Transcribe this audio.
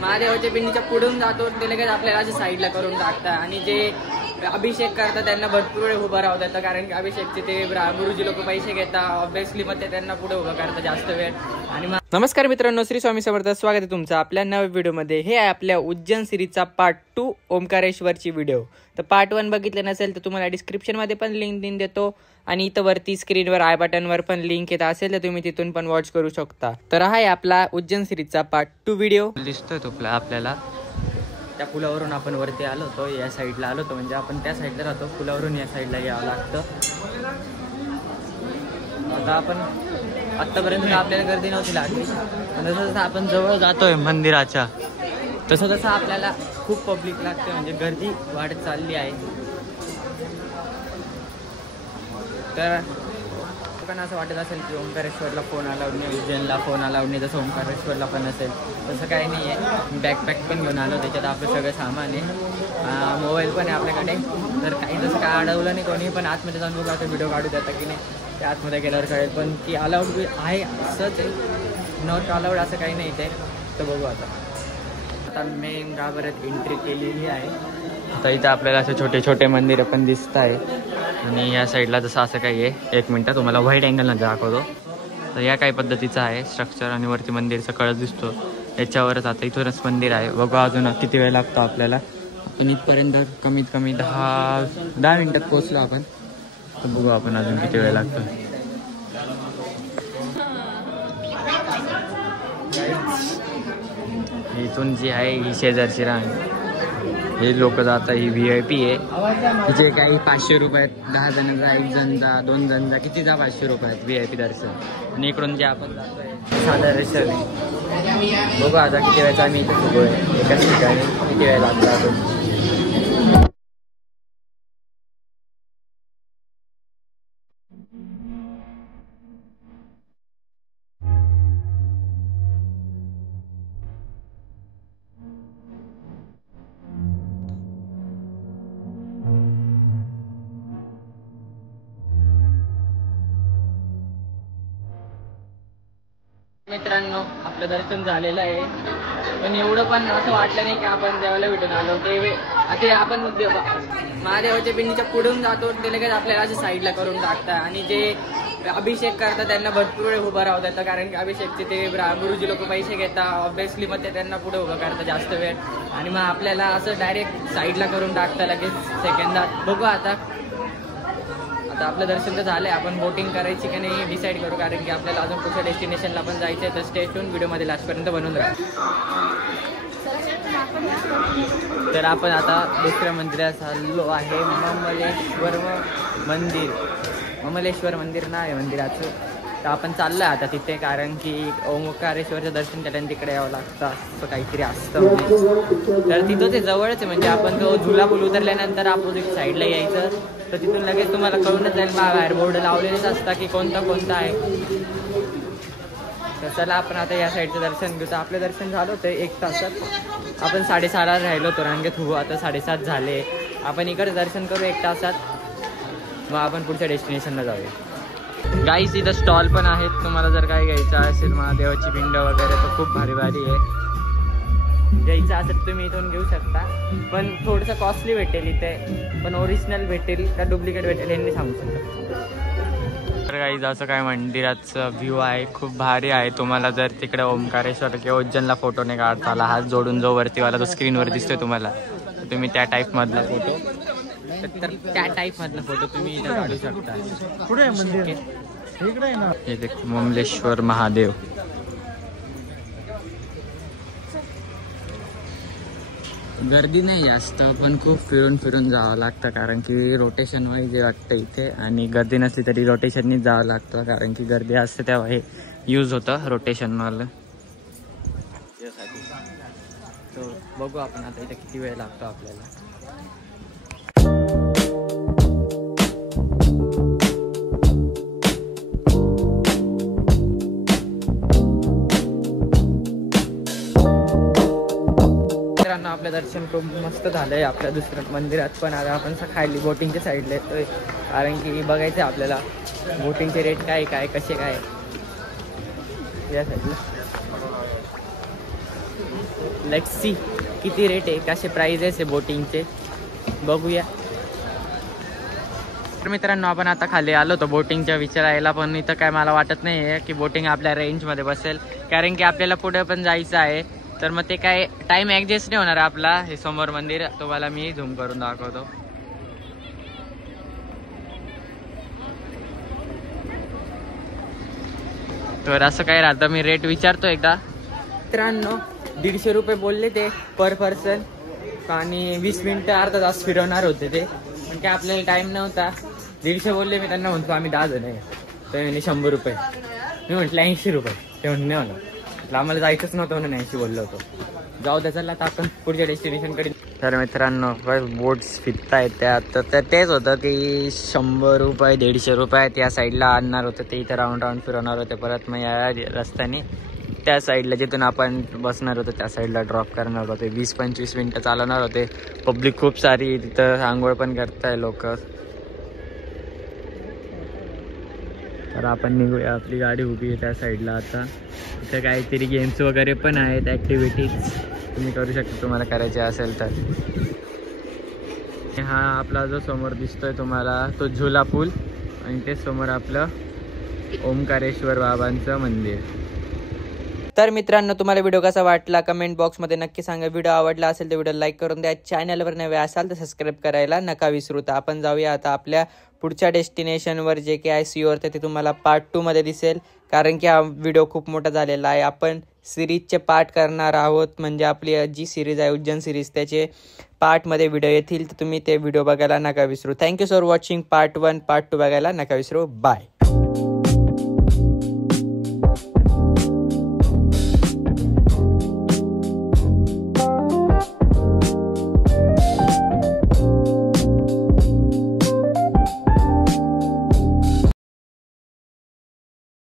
महादेवाच्या पिंडीच्या पुढून जातो ते लगेच आपल्याला अशा साईडला करून टाकतात आणि जे अभिषेक करतात त्यांना भरपूर वेळ उभं राहू देतात कारण की अभिषेकचे ते गुरुजी लोक पैसे घेतात ऑब्व्हियसली मग ते त्यांना पुढे उभं करतात जास्त वेळ. आणि नमस्कार मित्रांनो, श्री स्वामी समर्थ, स्वागत आहे तुमचं आपल्या नव्या व्हिडिओमध्ये. हे आहे आपल्या उज्जैन सिरीजचा पार्ट 2 ओंकारेश्वरची व्हिडिओ. तर पार्ट 1 बघितलं नसेल तर तुम्हाला डिस्क्रिप्शनमध्ये पण लिंक देऊन देतो आणि इथं वरती स्क्रीनवर आय बटनवर पण लिंक येत असेल तर तुम्ही तिथून पण वॉच करू शकता. तर हा आहे आपला उज्जैन सिरीजचा पार्ट 2 व्हिडिओ. दिसतोय तो आपल्याला त्या पुलावरून आपण वरती आलो होतो, या साईडला आलो होतो म्हणजे आपण त्या साईडला राहतो, पुलावरून या साईडला यावं लागतं. आता आपण आत्तापर्यंत आपल्याला गर्दी नव्हती लागली पण जसं जसं आपण जवळ जातोय मंदिराच्या तसं तसं आपल्याला खूप पब्लिक लागते म्हणजे गर्दी वाढत चालली आहे. तर पण असं वाटत असेल की ओंकारेश्वरला फोन अलाउड नाही, उज्जैनला फोन अलाउड नाही, जसं ओंकारेश्वरला पण असेल तसं काही नाही आहे. बॅकपॅक पण घेऊन आलो, त्याच्यात आपलं सगळं सामान आहे, मोबाईल पण आहे आपल्याकडे. तर काही तसं काय अडवलं नाही कोणी, पण आतमध्ये जाऊन बघू आता व्हिडिओ काढू देता की नाही ते आतमध्ये गेल्यावर कळेल. पण की अलाउड आहे असंच आहे, नॉट अलाउड असं काही नाही ते. तर बघू आता मेन गाभाऱ्यात एंट्री केलेली आहे. आता इथं आपल्याला असं छोटे छोटे मंदिरं पण दिसत आहे आणि या साईडला जसं असं काही आहे, एक मिनटं तुम्हाला व्हाईट अँगलनं दाखवतो. तर या काही पद्धतीचं आहे स्ट्रक्चर आणि वरती मंदिरचा कळस दिसतो याच्यावरच. आता इथूनच मंदिर आहे, बघू अजून किती वेळ लागतो आपल्याला. आपण इथपर्यंत कमीत कमी 10 मिनटात पोहोचलो आपण. तर बघू आपण अजून किती वेळ लागतो. इथून जी आहे ही शेजारची रांग, हे लोक जातात, ही VIP आहे. तिचे काही 500 रुपये आहेत, 10 जणांचा, 1 जणचा, 2 जणचा, कितीचा 500 रुपये आहेत VIP दर्शन. आणि इकडून जे आपण जातोय साधा दर्शन आहे. बघू आता किती वेळचा आम्ही इथे उभो आहे एकाच ठिकाणी, किती वेळ लागतो अजून. मित्रांनो, आपलं दर्शन झालेलं आहे पण एवढं पण असं वाटलं नाही की आपण देवाला भेटून आलो. ते आपण महादेवाच्या पिंडीच्या पुढून जातो ते लगेच आपल्याला अशा साईडला करून टाकतात आणि जे अभिषेक करतात त्यांना भरपूर वेळ उभं राहू देतात कारण की अभिषेकचे ते गुरुजी लोक पैसे घेतात ऑब्व्हियसली, मग ते त्यांना पुढे उभं करतात जास्त वेळ. आणि मग आपल्याला असं डायरेक्ट साईडला करून टाकतात लगेच सेकंदात. बघू आता आपलं दर्शन तर झालंय, आपण बोटिंग करायची की नाही डिसाईड करू कारण की आपल्याला अजून कुठल्या डेस्टिनेशनला पण जायचं आहे. तर स्टे ट्यून, व्हिडिओमध्ये लास्टपर्यंत बनवून राहा. तर आपण आता दुसऱ्या मंदिरात चाललो आहे, ममलेश्वर मंदिर नाही मंदिराचं. तर आपण चाललो आहे आता तिथे कारण की ओंकारेश्वरचं दर्शन केल्याने तिकडे यावं लागतं असं काहीतरी असतं म्हणजे. तर तिथं ते जवळच आहे म्हणजे आपण तो झुला पूल उतरल्यानंतर अपोजिट साईडला यायचं तर तिथून लगेच तुम्हाला कळूनच जाईल, बाहेर बोर्ड लावलेलेच असतात की कोणता आहे. तर चला आपण आता या साईडचं दर्शन घेऊ. तर आपलं दर्शन झालं होतं 1 तासात, आपण 6:30ला राहिलो होतो रांगेत उभं. आता 7:30 झाले, आपण इकडे दर्शन करू 1 तासात, मग आपण पुढच्या डेस्टिनेशनला जाऊया. गाईस इथं स्टॉल पण आहेत, तुम्हाला जर काही घ्यायचं असेल महादेवाची पिंड वगैरे तर खूप भारी आहे. घ्यायचं असेल तुम्ही इथून घेऊ शकता पण थोडंसं कॉस्टली भेटेल इथे, पण ओरिजिनल भेटेल का डुप्लिकेट भेटेल हे सांगू शकता. तर गाईज असं काय मंदिराचं व्ह्यू आहे, खूप भारी आहे. तुम्हाला जर तिकडे ओंकारेश्वर किंवा उज्जैनला फोटो नाही काढता आला, हात जोडून जो वरतीवाला तो स्क्रीनवर दिसतोय तुम्हाला, तर तुम्ही त्या टाईपमधला फोटो तुम्ही इथं काढू शकता. पुढे मंदिर इकडे ना, हे देख ममलेश्वर महादेव. गर्दी नाही जास्त पण खूप फिरून जावं लागतं कारण की रोटेशन वाईज वाटतं इथे, आणि गर्दी नसली तरी रोटेशननीच जावं लागतं कारण की गर्दी असते तेव्हा हे यूज होतं रोटेशनवालं. तर बघू आपण आता इथे किती वेळ लागतो आपल्याला. आपलं दर्शन खूप मस्त झालंय. आपल्या दुसऱ्या मंदिरात पण आता आपण खायली बोटिंगच्या साईडला येतोय कारण की बघायचं आहे आपल्याला बोटिंगचे रेट काय कसे काय या साईडला. लेट्स सी किती रेट आहे, कसे प्राइजेस आहे बोटिंगचे बघूया. तर मित्रांनो आपण आता खाली आलो होतो बोटिंगच्या विचारायला, पण इथं काय मला वाटत नाही आहे की बोटिंग आपल्या रेंजमध्ये बसेल, कारण की आपल्याला पुढे पण जायचं आहे. तर मग ते काय टाईम ॲडजस्ट नाही होणार आपला. हे समोर मंदिर तुम्हाला मी झूम करून दाखवतो. तर असं काय राहतं, मी रेट विचारतो एकदा. मित्रांनो 150 रुपये बोलले ते पर पर्सन, आणि 20 मिनटं अर्धा तास फिरवणार होते ते, पण काय आपल्याला टाईम नव्हता. 150 बोलले, मी त्यांना म्हणतो आम्ही 10 जण आहे, तर म्हणे 100 रुपये. मी म्हटलं 80 रुपये, ते म्हणून नाही म्हणलं, आम्हाला जायचंच नव्हतं म्हणून 80 बोललो होतो. जाऊ द्या, चला आता आपण पुढच्या डेस्टिनेशनकडे. तर मित्रांनो बोट्स फिरतायत त्या, तर तेच होतं की 100 रुपये 150 रुपये त्या साईडला आणणार होतं, ते इथं राऊंड फिरवणार होते. परत मग या रस्त्याने त्या साईडला जिथून आपण बसणार होतो त्या साईडला ड्रॉप करणार होते. 20-25 मिनटं चालवणार होते. पब्लिक खूप सारी तिथं, आंघोळ पण करताय लोक. तर आपण निघूया, आपली गाडी उभी आहे त्या साईडला. आता इथं काहीतरी गेम्स वगैरे पण आहेत, ॲक्टिव्हिटीज तुम्ही करू शकता तुम्हाला करायचे असेल तर. हा आपला जो समोर दिसतोय तुम्हाला तो झुला पूल, आणि ते समोर आपलं ओंकारेश्वर बाबांचं मंदिर. तर मित्रांनो तुम्हाला व्हिडिओ कसा वाटला कमेंट बॉक्समध्ये नक्की सांगा. व्हिडिओ आवडला असेल तर व्हिडिओ लाईक करून द्या. चॅनलवर नवे असाल तर सबस्क्राईब करायला नका विसरू. तर आपण जाऊया आता आपल्या पुढच्या डेस्टिनेशनवर, जे की आहे सीओर. तर ते तुम्हाला पार्ट 2 मध्ये दिसेल, कारण की हा व्हिडिओ खूप मोठा झालेला आहे. आपण सिरीजचे पार्ट करणार आहोत, म्हणजे आपली जी सिरीज आहे उज्जैन सिरीज, त्याचे पार्टमध्ये व्हिडिओ येतील. तर तुम्ही ते व्हिडिओ बघायला नका विसरू. Thank you for watching part 1. Part 2 बघायला नका विसरू. बाय.